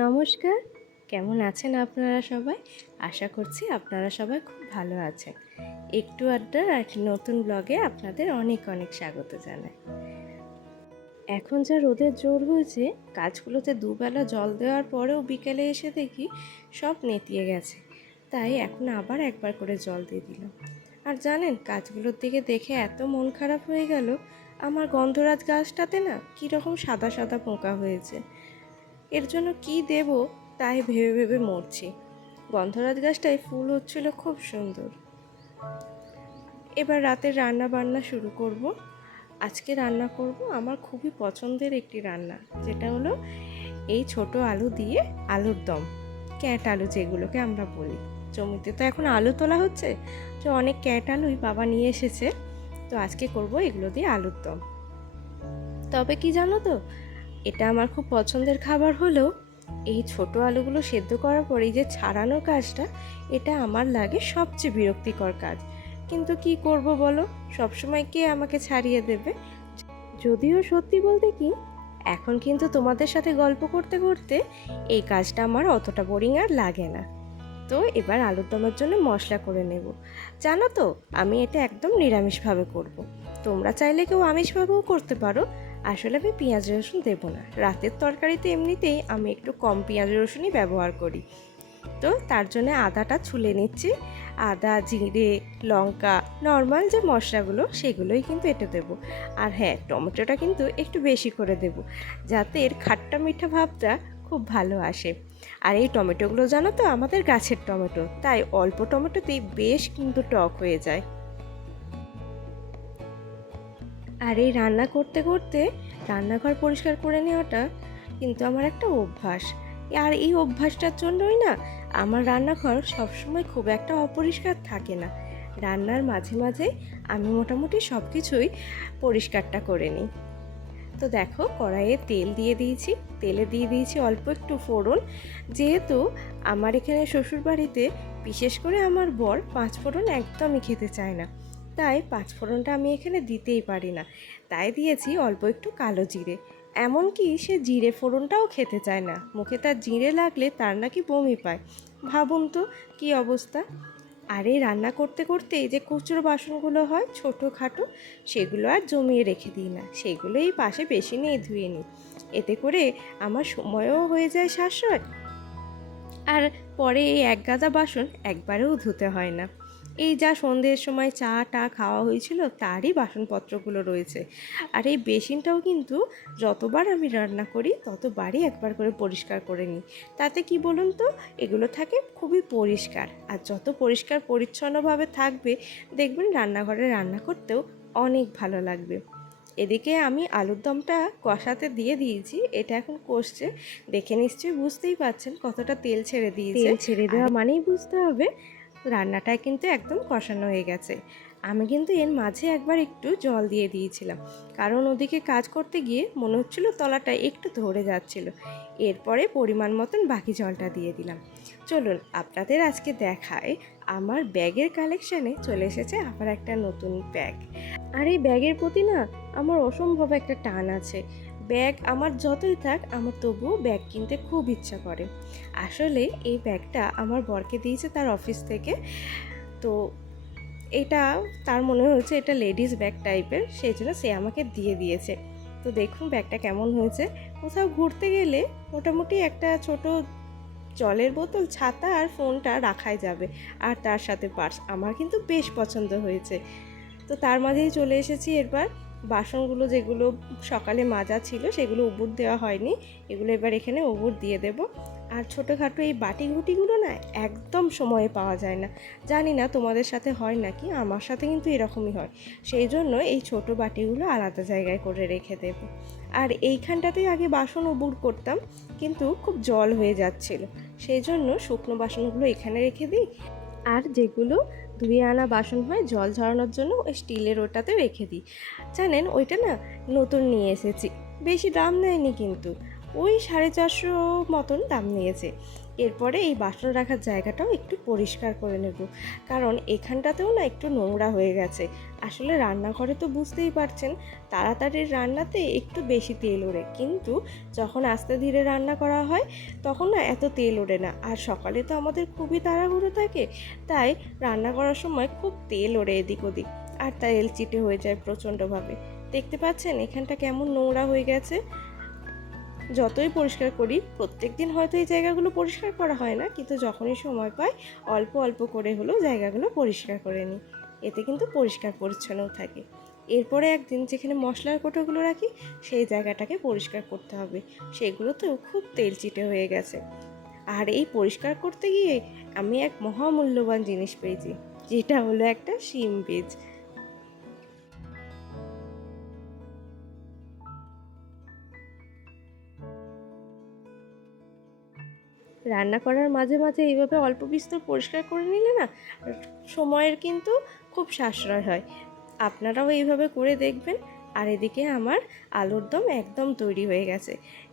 নমস্কার, কেমন আছেন আপনারা সবাই? আশা করছি আপনারা সবাই খুব ভালো আছেন। একটু আড্ডার একটি নতুন ব্লগে আপনাদের অনেক অনেক স্বাগত জানাই। এখন যা রোদের জোর হয়েছে, গাছগুলোতে দুবেলা জল দেওয়ার পরেও বিকেলে এসে দেখি সব নেতিয়ে গেছে। তাই এখন আবার একবার করে জল দিয়ে দিলাম। আর জানেন, গাছগুলোর দিকে দেখে এত মন খারাপ হয়ে গেল। আমার গন্ধরাজ গাছটাতে না কীরকম সাদা সাদা পোকা হয়েছে। এর জন্য কি দেব তাই ভেবে ভেবে মরছি। গন্ধরাজ গাছটায় ফুল হচ্ছিল খুব সুন্দর। এবার রাতের রান্না বান্না শুরু করব। আজকে রান্না করব আমার খুবই পছন্দের একটি রান্না, যেটা হলো এই ছোট আলু দিয়ে আলুর দম। ক্যাট আলু যেগুলোকে আমরা বলি। জমিতে তো এখন আলু তোলা হচ্ছে, তো অনেক ক্যাট আলুই বাবা নিয়ে এসেছে। তো আজকে করব এগুলো দিয়ে আলুর দম। তবে কি জানো তো, এটা আমার খুব পছন্দের খাবার হলেও এই ছোট আলুগুলো সেদ্ধ করার পরে এই যে ছাড়ানোর কাজটা, এটা আমার লাগে সবচেয়ে বিরক্তিকর কাজ। কিন্তু কি করব বলো, সবসময় কে আমাকে ছাড়িয়ে দেবে? যদিও সত্যি বলতে কি, এখন কিন্তু তোমাদের সাথে গল্প করতে করতে এই কাজটা আমার অতটা বোরিং আর লাগে না। তো এবার আলুর দমের জন্য মশলা করে নেব। জানো তো, আমি এটা একদম নিরামিষভাবে করব। তোমরা চাইলে কেউ আমিষভাবেও করতে পারো। আসলে আমি পেঁয়াজ রসুন দেবো না, রাতের তরকারিতে এমনিতেই আমি একটু কম পেঁয়াজ রসুনই ব্যবহার করি। তো তার জন্য আদাটা ছুলে নিচ্ছি। আদা, জিরে, লঙ্কা, নর্মাল যে মশলাগুলো সেগুলোই কিন্তু এটা দেবো। আর হ্যাঁ, টমেটোটা কিন্তু একটু বেশি করে দেব, যাতে এর খাট্টা মিঠা ভাবটা খুব ভালো আসে। আর এই টমেটোগুলো জানো তো আমাদের গাছের টমেটো, তাই অল্প টমেটোতেই বেশ কিন্তু টক হয়ে যায়। আর এই রান্না করতে করতে রান্নাঘর পরিষ্কার করে নেওয়াটা কিন্তু আমার একটা অভ্যাস। আর এই অভ্যাসটার জন্যই না আমার রান্নাঘর সবসময় খুব একটা অপরিষ্কার থাকে না। রান্নার মাঝে মাঝে আমি মোটামুটি সব কিছুই পরিষ্কারটা করে নিই। তো দেখো, কড়াইয়ে তেল দিয়ে দিয়েছি। তেলে দিয়ে দিয়েছি অল্প একটু ফোড়ন। যেহেতু আমার এখানে শ্বশুরবাড়িতে বিশেষ করে আমার বর পাঁচফোড়ন একদমই খেতে চায় না, তাই পাঁচফোড়নটা আমি এখানে দিতেই পারি না। তাই দিয়েছি অল্প একটু কালো জিরে। এমনকি সে জিরে ফোড়নটাও খেতে চায় না, মুখে তার জিরে লাগলে তার নাকি বমি পায়। ভাবুন তো কী অবস্থা। আর এই রান্না করতে করতে এই যে খুচরো বাসনগুলো হয় ছোটোখাটো, সেগুলো আর জমিয়ে রেখে দিই না, সেগুলো এই পাশে বেসিনেই ধুয়ে নিই। এতে করে আমার সময়ও হয়ে যায় সাশ্রয়। আর পরে এই এক গাদা বাসন একবারেও ধুতে হয় না। এই যা সন্ধ্যের সময় চা টা খাওয়া হয়েছিল তারই বাসনপত্রগুলো রয়েছে। আর এই বেসিনটাও কিন্তু যতবার আমি রান্না করি ততবারই একবার করে পরিষ্কার করে নিই। তাতে কি বলুন তো, এগুলো থাকে খুবই পরিষ্কার। আর যত পরিষ্কার পরিচ্ছন্নভাবে থাকবে, দেখবেন রান্নাঘরে রান্না করতেও অনেক ভালো লাগবে। এদিকে আমি আলুর দমটা কষাতে দিয়ে দিয়েছি, এটা এখন কষছে। দেখে নিশ্চয়ই বুঝতেই পারছেন কতটা তেল ছেড়ে দিয়েছে। তেল ছেড়ে দেওয়া মানেই বুঝতে হবে রান্নাটা কিন্তু একদম কষানো হয়ে গেছে। আমি কিন্তু এর মাঝে একবার একটু জল দিয়ে দিয়েছিলাম, কারণ ওদিকে কাজ করতে গিয়ে মনে হচ্ছিল তলাটা একটু ধরে যাচ্ছিল। এরপরে পরিমাণ মতন বাকি জলটা দিয়ে দিলাম। চলুন আপনাদের আজকে দেখায়, আমার ব্যাগের কালেকশানে চলে এসেছে আবার একটা নতুন ব্যাগ। আর এই ব্যাগের প্রতি না আমার অসম্ভব একটা টান আছে। ব্যাগ আমার যতই থাক, আমার তবুও ব্যাগ কিনতে খুব ইচ্ছা করে। আসলে এই ব্যাগটা আমার বরকে দিয়েছে তার অফিস থেকে। তো এটা তার মনে হয়েছে এটা লেডিস ব্যাগ টাইপের, সেই জন্য সে আমাকে দিয়ে দিয়েছে। তো দেখুন ব্যাগটা কেমন হয়েছে। কোথাও ঘুরতে গেলে মোটামুটি একটা ছোট জলের বোতল, ছাতা আর ফোনটা রাখাই যাবে, আর তার সাথে পার্স। আমার কিন্তু বেশ পছন্দ হয়েছে। তো তার মাঝেই চলে এসেছি এবার বাসনগুলো যেগুলো সকালে মাজা ছিল সেগুলো উবুর দেওয়া হয়নি, এগুলো এবার এখানে উবুর দিয়ে দেব। আর ছোটোখাটো এই বাটি ঘুটিগুলো না একদম সময়ে পাওয়া যায় না। জানি না তোমাদের সাথে হয় নাকি, আমার সাথে কিন্তু এরকমই হয়। সেই জন্য এই ছোট বাটিগুলো আলাদা জায়গায় করে রেখে দেব। আর এইখানটাতেই আগে বাসন উবুর করতাম, কিন্তু খুব জল হয়ে যাচ্ছিল, সেই জন্য শুকনো বাসনগুলো এখানে রেখে দিই। আর যেগুলো ধুয়ে আনা বাসন হয় জল ঝরানোর জন্য, ওই স্টিলের ওটাতে রেখে দিই। জানেন, ওইটা না নতুন নিয়ে এসেছি, বেশি দাম নেয়নি কিন্তু, ওই 450 মতন দাম নিয়েছে। এরপরে এই বাসন রাখার জায়গাটাও একটু পরিষ্কার করে নেব, কারণ এখানটাতেও না একটু নোংরা হয়ে গেছে। আসলে রান্নাঘরে তো বুঝতেই পারছেন, তাড়াতাড়ি রান্নাতে একটু বেশি তেল ওড়ে, কিন্তু যখন আস্তে ধীরে রান্না করা হয় তখন না এত তেল ওড়ে না। আর সকালে তো আমাদের খুবই তাড়াহুড়ো থাকে, তাই রান্না করার সময় খুব তেল ওড়ে এদিক ওদিক, আর তেল চিটে হয়ে যায় প্রচণ্ডভাবে। দেখতে পাচ্ছেন এখানটা কেমন নোংরা হয়ে গেছে। যতই পরিষ্কার করি, প্রত্যেক দিন হয়তো এই জায়গাগুলো পরিষ্কার করা হয় না, কিন্তু যখনই সময় পাই অল্প অল্প করে হলেও জায়গাগুলো পরিষ্কার করে নিই। এতে কিন্তু পরিষ্কার পরিচ্ছন্নও থাকে। এরপরে একদিন যেখানে মশলার কোটোগুলো রাখি সেই জায়গাটাকে পরিষ্কার করতে হবে, সেগুলোতেও খুব তেল চিটে হয়ে গেছে। আর এই পরিষ্কার করতে গিয়ে আমি এক মহামূল্যবান জিনিস পেয়েছি, যেটা হলো একটা শিম বীজ। রান্না করার মাঝে মাঝে এইভাবে অল্প বিস্তর পরিষ্কার করে নিলে না সময়ের কিন্তু খুব সাশ্রয় হয়। আপনারাও এইভাবে করে দেখবেন। আর এদিকে আমার আলুর দম একদম তৈরি হয়ে গেছে,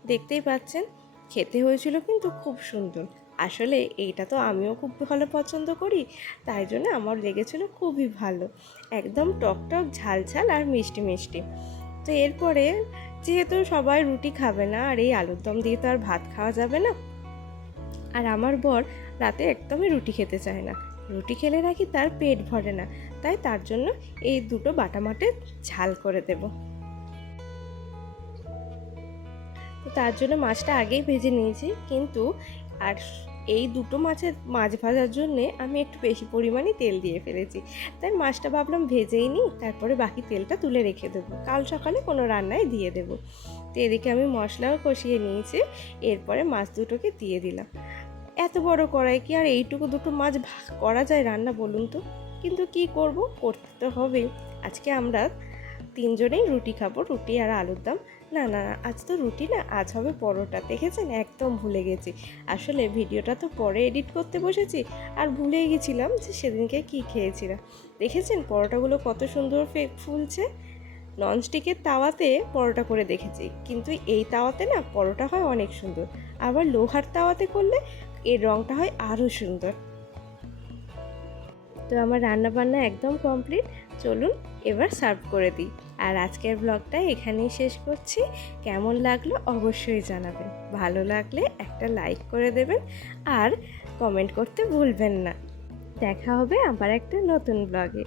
দেখতেই পাচ্ছেন। খেতে হয়েছিল কিন্তু খুব সুন্দর। আসলে এইটা তো আমিও খুব ভালো পছন্দ করি, তাই জন্য আমার লেগেছিল খুবই ভালো। একদম টক টক ঝাল ঝাল আর মিষ্টি মিষ্টি। তো এরপরে যেহেতু সবাই রুটি খাবে না, আর এই আলুর দম দিয়ে তো আর ভাত খাওয়া যাবে না, আর আমার বর রাতে একদমই রুটি খেতে চায় না। রুটি খেলে নাকি তার পেট ভরে না, তাই তার জন্য এই দুটো বাটা মাছের ঝাল করে দেব। তো তার জন্য মাছটা আগেই ভেজে নিয়েছি, কিন্তু আর এই দুটো মাছ ভাজার জন্যে আমি একটু বেশি পরিমাণে তেল দিয়ে ফেলেছি। তাই মাছটা ভাবলাম ভেজেই নিই, তারপরে বাকি তেলটা তুলে রেখে দেবো, কাল সকালে কোনো রান্নায় দিয়ে দেবো। তো এদিকে আমি মশলাও কষিয়ে নিয়েছি, এরপরে মাছ দুটোকে দিয়ে দিলাম। এত বড় কড়াই কি আর এইটুকু দুটো মাছ করা যায় রান্না বলুন তো? কিন্তু কি করব, করতে তো হবেই। আজকে আমরা তিনজনেই রুটি খাবো, রুটি আর আলুর দম। না না না, আজ তো রুটি না, আজ হবে পরোটা। দেখেছেন, একদম ভুলে গেছি। আসলে ভিডিওটা তো পরে এডিট করতে বসেছি, আর ভুলেই গেছিলাম যে সেদিনকে কি খেয়েছিলাম। দেখেছেন পরোটাগুলো কত সুন্দর ফুলছে। ননস্টিকের তাওয়াতে পরোটা করে দেখেছি, কিন্তু এই তাওয়াতে না পরোটা হয় অনেক সুন্দর। আবার লোহার তাওয়াতে করলে এর রঙটা হয় আরও সুন্দর। তো আমার রান্না বান্না একদম কমপ্লিট, চলুন এবার সার্ভ করে দিই। আর আজকের ব্লগটা এখানেই শেষ করছি। কেমন লাগলো অবশ্যই জানাবেন, ভালো লাগলে একটা লাইক করে দেবেন, আর কমেন্ট করতে ভুলবেন না। দেখা হবে আবার একটা নতুন ব্লগে।